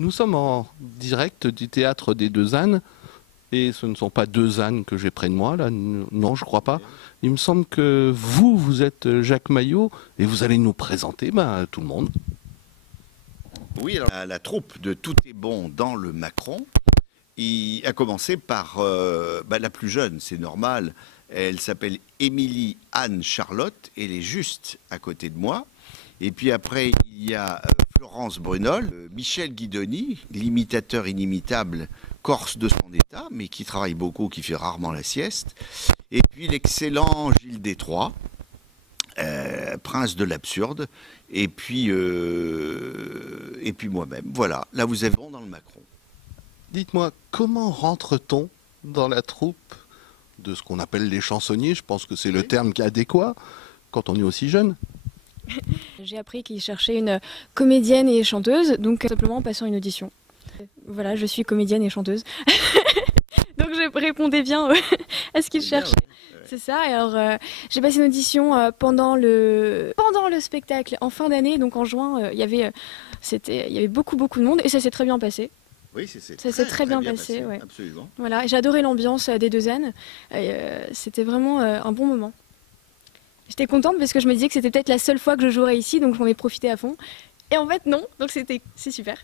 Nous sommes en direct du théâtre des Deux Ânes, et ce ne sont pas deux ânes que j'ai près de moi, là, non, je crois pas. Il me semble que vous êtes Jacques Maillot, et vous allez nous présenter tout le monde. Oui, alors la troupe de Tout est bon dans le Macron, il a commencé par la plus jeune, c'est normal. Elle s'appelle Émilie Anne Charlotte, elle est juste à côté de moi. Et puis après, il y a Florence Brunol, Michel Guidoni, l'imitateur inimitable corse de son état, mais qui travaille beaucoup, qui fait rarement la sieste. Et puis l'excellent Gilles Détroit, prince de l'absurde. Et puis moi-même. Voilà, là vous avez dans le Macron. Dites-moi, comment rentre-t-on dans la troupe de ce qu'on appelle les chansonniers? Je pense que c'est le terme qui est adéquat quand on est aussi jeune. J'ai appris qu'ils cherchaient une comédienne et chanteuse, donc simplement en passant une audition. Voilà, je suis comédienne et chanteuse. Donc je répondais bien à ce qu'ils cherchaient. C'est ça, et alors j'ai passé une audition pendant le spectacle en fin d'année, donc en juin, il y avait beaucoup de monde et ça s'est très bien passé. Oui, ça s'est très bien passé, ouais. Absolument. Voilà, j'ai adoré l'ambiance des Deux Ânes, c'était vraiment un bon moment. J'étais contente parce que je me disais que c'était peut-être la seule fois que je jouerais ici, donc j'en ai profité à fond. Et en fait non, donc c'est super.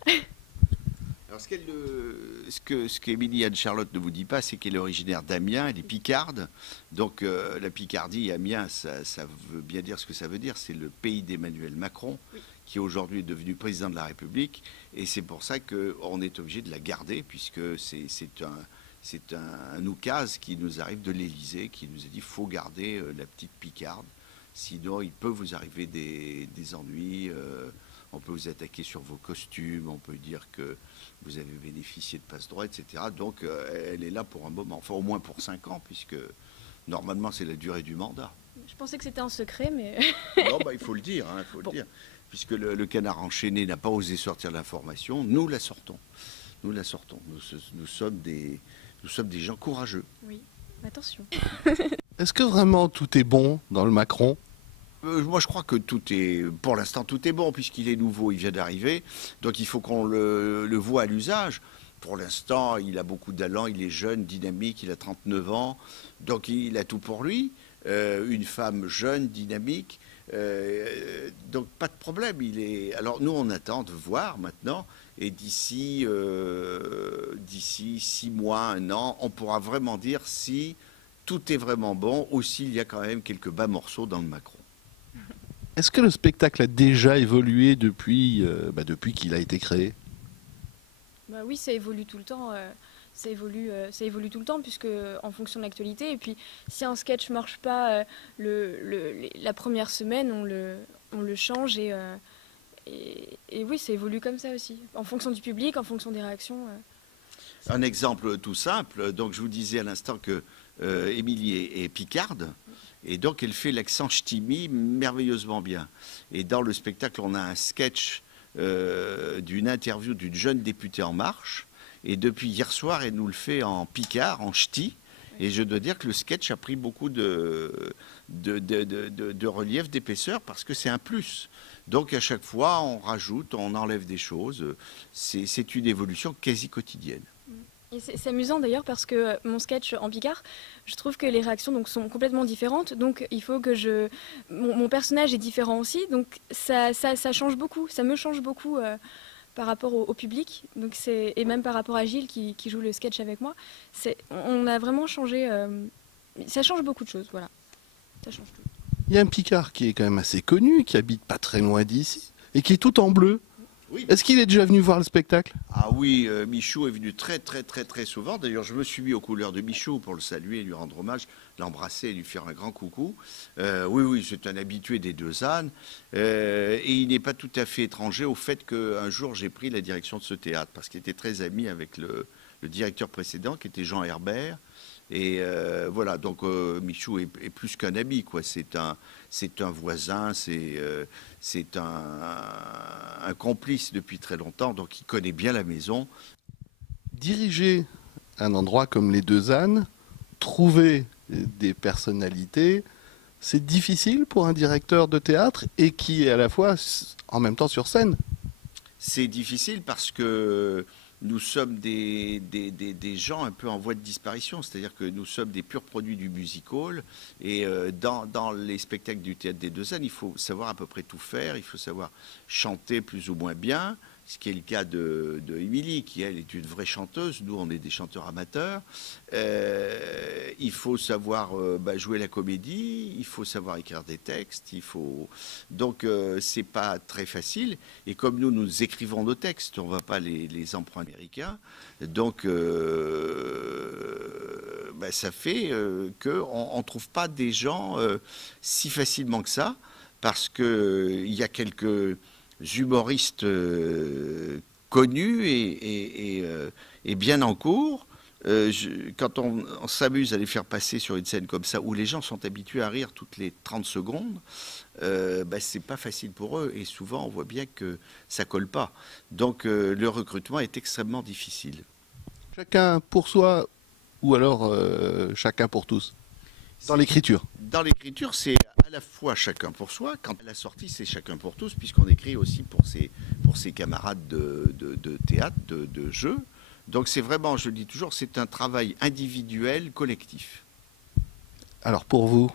Alors ce qu'Émilie Anne Charlotte ne vous dit pas, c'est qu'elle est originaire d'Amiens, elle est picarde. Donc la Picardie, Amiens, ça veut bien dire ce que ça veut dire. C'est le pays d'Emmanuel Macron, oui, qui aujourd'hui est devenu président de la République. Et c'est pour ça qu'on est obligé de la garder, puisque c'est un oukase qui nous arrive de l'Élysée, qui nous a dit qu'il faut garder la petite picarde. Sinon, il peut vous arriver des ennuis. On peut vous attaquer sur vos costumes, on peut dire que vous avez bénéficié de passe-droit, etc. Donc elle est là pour un moment, enfin au moins pour 5 ans, puisque normalement c'est la durée du mandat. Je pensais que c'était un secret, mais... Non, il faut le dire, hein, faut le dire. Puisque le canard enchaîné n'a pas osé sortir l'information, nous la sortons. Nous la sortons. Nous sommes des gens courageux. Oui, attention. Est-ce que vraiment tout est bon dans le Macron ? Moi, je crois que pour l'instant, tout est bon, puisqu'il est nouveau, il vient d'arriver. Donc, il faut qu'on le voit à l'usage. Pour l'instant, il a beaucoup d'allant, il est jeune, dynamique, il a 39 ans. Donc, il a tout pour lui. Une femme jeune, dynamique. Donc, pas de problème. Alors, nous, on attend de voir maintenant. Et d'ici 6 mois, 1 an, on pourra vraiment dire si tout est vraiment bon ou s'il y a quand même quelques bas morceaux dans le Macron. Est-ce que le spectacle a déjà évolué depuis qu'il a été créé ? Oui, ça évolue tout le temps. Ça évolue tout le temps, puisque en fonction de l'actualité. Et puis, si un sketch marche pas la première semaine, on le change. Et oui, ça évolue comme ça aussi. En fonction du public, en fonction des réactions. Un exemple tout simple. Donc, je vous disais à l'instant que Émilie est picarde. Et donc, elle fait l'accent ch'timi merveilleusement bien. Et dans le spectacle, on a un sketch d'une interview d'une jeune députée En Marche. Et depuis hier soir, elle nous le fait en picard, en ch'ti. Et je dois dire que le sketch a pris beaucoup de relief, d'épaisseur, parce que c'est un plus. Donc, à chaque fois, on rajoute, on enlève des choses. C'est une évolution quasi quotidienne. Et c'est amusant d'ailleurs parce que mon sketch en picard, je trouve que les réactions sont complètement différentes. Donc il faut que mon personnage est différent aussi. Donc ça change beaucoup, ça me change beaucoup par rapport au public. Donc et même par rapport à Gilles qui joue le sketch avec moi. On a vraiment changé, ça change beaucoup de choses, voilà. Ça change tout. Il y a un Picard qui est quand même assez connu, qui habite pas très loin d'ici et qui est tout en bleu. Oui. Est-ce qu'il est déjà venu voir le spectacle? Ah oui, Michou est venu très souvent. D'ailleurs, je me suis mis aux couleurs de Michou pour le saluer, lui rendre hommage, l'embrasser et lui faire un grand coucou. Oui, c'est un habitué des Deux Ânes. Et il n'est pas tout à fait étranger au fait qu'un jour, j'ai pris la direction de ce théâtre, parce qu'il était très ami avec le directeur précédent, qui était Jean Herbert. Et voilà, donc Michou est plus qu'un ami, quoi. C'est un voisin, c'est un complice depuis très longtemps, donc il connaît bien la maison. Diriger un endroit comme les Deux Ânes, trouver des personnalités, c'est difficile pour un directeur de théâtre et qui est à la fois en même temps sur scène. C'est difficile parce que nous sommes des gens un peu en voie de disparition, c'est-à-dire que nous sommes des purs produits du music hall, et dans les spectacles du Théâtre des Deux Ânes, il faut savoir à peu près tout faire, il faut savoir chanter plus ou moins bien, ce qui est le cas de Émilie, qui elle est une vraie chanteuse, nous on est des chanteurs amateurs. Il faut savoir jouer la comédie, il faut savoir écrire des textes, donc c'est pas très facile, et comme nous écrivons nos textes, on va pas les emprunter américains, donc ça fait qu'on ne trouve pas des gens si facilement que ça, parce qu'il y a quelques humoristes connus et bien en cours. Quand on s'amuse à les faire passer sur une scène comme ça, où les gens sont habitués à rire toutes les 30 secondes, c'est pas facile pour eux, et souvent on voit bien que ça colle pas. Donc le recrutement est extrêmement difficile. Chacun pour soi, ou alors chacun pour tous? Dans l'écriture. Dans l'écriture, c'est à la fois chacun pour soi. Quand à la sortie, c'est chacun pour tous, puisqu'on écrit aussi pour ses camarades de théâtre, de jeu. Donc c'est vraiment, je le dis toujours, c'est un travail individuel, collectif. Alors pour vous,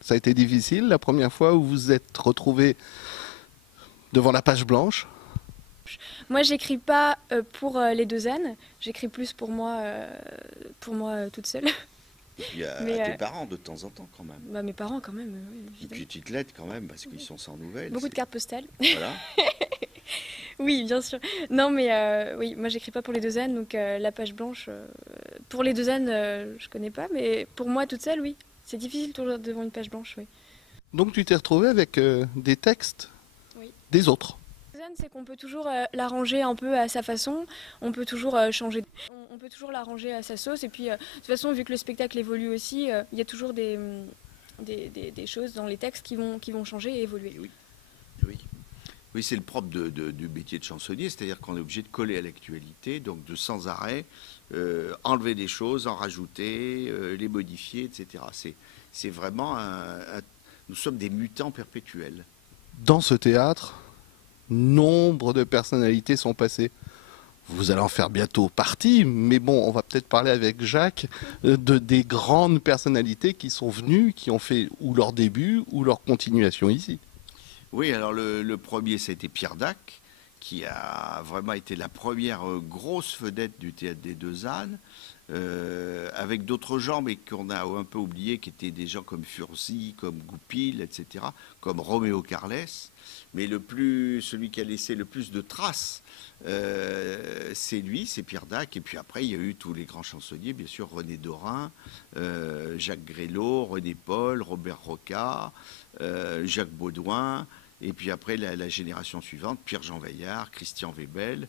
ça a été difficile la première fois où vous vous êtes retrouvé devant la page blanche? Moi, j'écris pas pour les Deux Ânes, j'écris plus pour moi toute seule. Et puis à tes parents de temps en temps quand même. Mes parents quand même, oui, une petite lettre quand même, parce qu'ils sont sans nouvelles. Beaucoup de cartes postales. Voilà. Oui, bien sûr. Non, mais oui, moi j'écris pas pour les Deux Ânes, donc la page blanche, pour les Deux Ânes, je connais pas, mais pour moi toute seule, oui. C'est difficile toujours devant une page blanche, oui. Donc tu t'es retrouvé avec des textes des autres? C'est qu'on peut toujours l'arranger un peu à sa façon, on peut toujours changer, on peut toujours l'arranger à sa sauce, et puis de toute façon, vu que le spectacle évolue aussi, il y a toujours des choses dans les textes qui vont changer et évoluer. Oui, c'est le propre du métier de chansonnier, c'est-à-dire qu'on est obligé de coller à l'actualité, donc de sans arrêt enlever des choses, en rajouter, les modifier, etc. C'est vraiment nous sommes des mutants perpétuels. Dans ce théâtre, nombre de personnalités sont passées. Vous allez en faire bientôt partie, mais bon, on va peut-être parler avec Jacques des grandes personnalités qui sont venues, qui ont fait ou leur début ou leur continuation ici. Oui, alors le premier, c'était Pierre Dac, qui a vraiment été la première grosse vedette du Théâtre des Deux Ânes, avec d'autres gens, mais qu'on a un peu oublié, qui étaient des gens comme Furzi, comme Goupil, etc., comme Roméo Carles. Mais celui qui a laissé le plus de traces, c'est lui, c'est Pierre Dac. Et puis après, il y a eu tous les grands chansonniers, bien sûr, René Dorin, Jacques Grélot, René Paul, Robert Roca, Jacques Baudouin. Et puis après, la génération suivante, Pierre-Jean Vaillard, Christian Webel,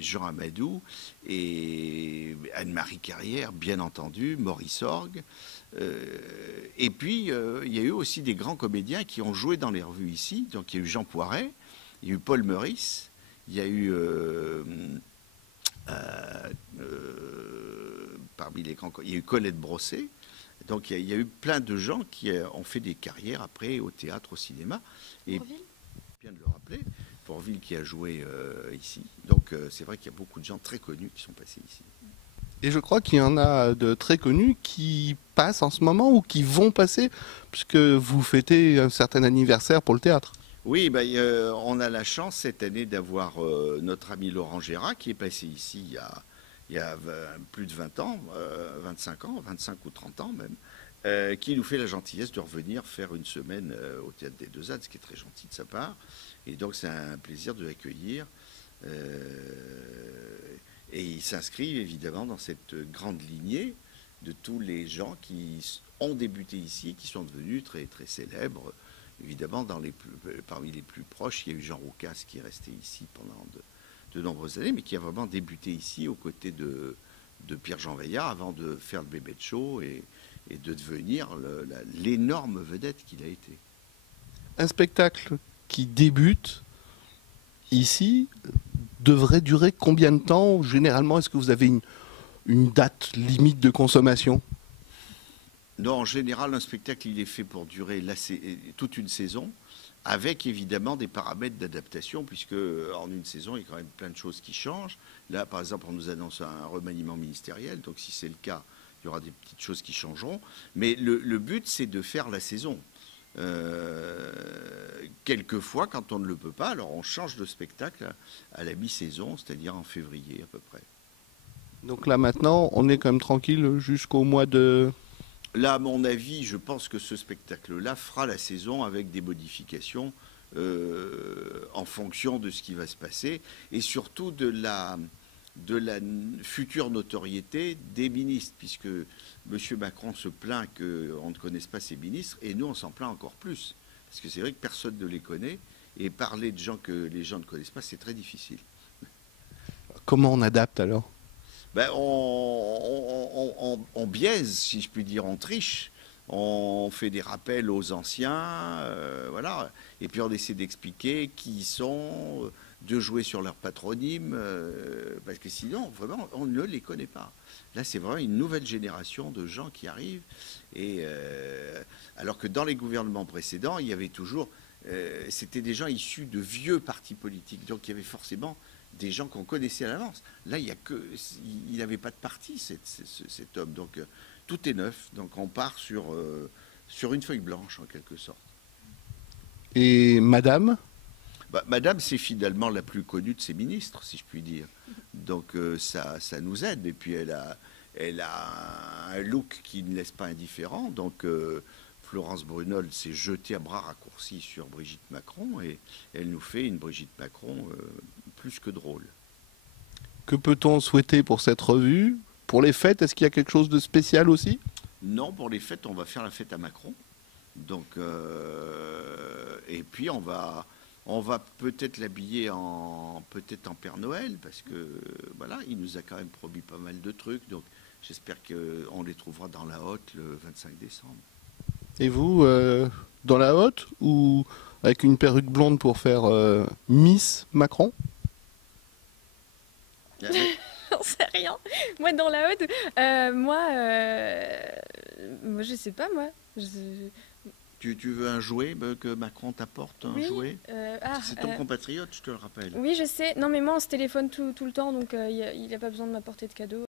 Jean Amadou et Anne-Marie Carrière, bien entendu, Maurice Orgue. Et puis, il y a eu aussi des grands comédiens qui ont joué dans les revues ici. Donc, il y a eu Jean Poiret, il y a eu Paul Meurice, il y a eu, parmi les grands, il y a eu Colette Brossé. Donc, il y a eu plein de gens qui ont fait des carrières après au théâtre, au cinéma. Et bien de le rappeler, Pourville qui a joué ici. Donc, c'est vrai qu'il y a beaucoup de gens très connus qui sont passés ici. Et je crois qu'il y en a de très connus qui passent en ce moment ou qui vont passer, puisque vous fêtez un certain anniversaire pour le théâtre. Oui, on a la chance cette année d'avoir notre ami Laurent Gérard qui est passé ici il y a plus de 20 ans, 25 ans, 25 ou 30 ans même, qui nous fait la gentillesse de revenir faire une semaine au Théâtre des Deux Ânes, ce qui est très gentil de sa part. Et donc c'est un plaisir de l'accueillir. Et il s'inscrit évidemment dans cette grande lignée de tous les gens qui ont débuté ici, qui sont devenus très, très célèbres. Évidemment, parmi les plus proches, il y a eu Jean Roucas qui est resté ici pendant de nombreuses années, mais qui a vraiment débuté ici aux côtés de Pierre-Jean Vaillard avant de faire le bébé de show et de devenir l'énorme vedette qu'il a été. Un spectacle qui débute ici devrait durer combien de temps? Généralement, est-ce que vous avez une date limite de consommation? Non, en général, un spectacle, il est fait pour durer toute une saison. avec évidemment des paramètres d'adaptation, puisque en une saison, il y a quand même plein de choses qui changent. Là, par exemple, on nous annonce un remaniement ministériel, donc si c'est le cas, il y aura des petites choses qui changeront. Mais le but, c'est de faire la saison. Quelquefois, quand on ne le peut pas, alors on change de spectacle à la mi-saison, c'est-à-dire en février à peu près. Donc là maintenant, on est quand même tranquille jusqu'au mois de... Là, à mon avis, je pense que ce spectacle-là fera la saison avec des modifications en fonction de ce qui va se passer et surtout de la future notoriété des ministres, puisque M. Macron se plaint qu'on ne connaisse pas ses ministres, et nous, on s'en plaint encore plus. Parce que c'est vrai que personne ne les connaît, et parler de gens que les gens ne connaissent pas, c'est très difficile. Comment on adapte alors? Ben, on biaise, si je puis dire, on triche. On fait des rappels aux anciens, voilà. Et puis on essaie d'expliquer qui ils sont, de jouer sur leur patronyme, parce que sinon, vraiment, on ne les connaît pas. Là, c'est vraiment une nouvelle génération de gens qui arrivent. Et, alors que dans les gouvernements précédents, il y avait toujours... c'était des gens issus de vieux partis politiques. Donc il y avait forcément des gens qu'on connaissait à l'avance. Là, il n'avait pas de parti, cet homme. Donc tout est neuf. Donc on part sur une feuille blanche, en quelque sorte. Et madame? Madame, c'est finalement la plus connue de ses ministres, si je puis dire. Donc ça nous aide. Et puis elle a un look qui ne laisse pas indifférent. Donc Florence Brunel s'est jetée à bras raccourcis sur Brigitte Macron et elle nous fait une Brigitte Macron plus que drôle. Que peut-on souhaiter pour cette revue? Pour les fêtes, est-ce qu'il y a quelque chose de spécial aussi? Non, pour les fêtes, on va faire la fête à Macron. Donc, et puis on va peut-être l'habiller peut-être en Père Noël, parce que voilà, il nous a quand même promis pas mal de trucs. Donc j'espère qu'on les trouvera dans la Hotte le 25 décembre. Et vous, dans la Hotte ou avec une perruque blonde pour faire Miss Macron? J'en sais rien. Moi, dans la Haute, moi, je sais pas, moi. Tu veux un jouet que Macron t'apporte, un jouet? C'est ton compatriote, je te le rappelle. Oui, je sais. Non, mais moi, on se téléphone tout le temps, donc il n'a pas besoin de m'apporter de cadeaux.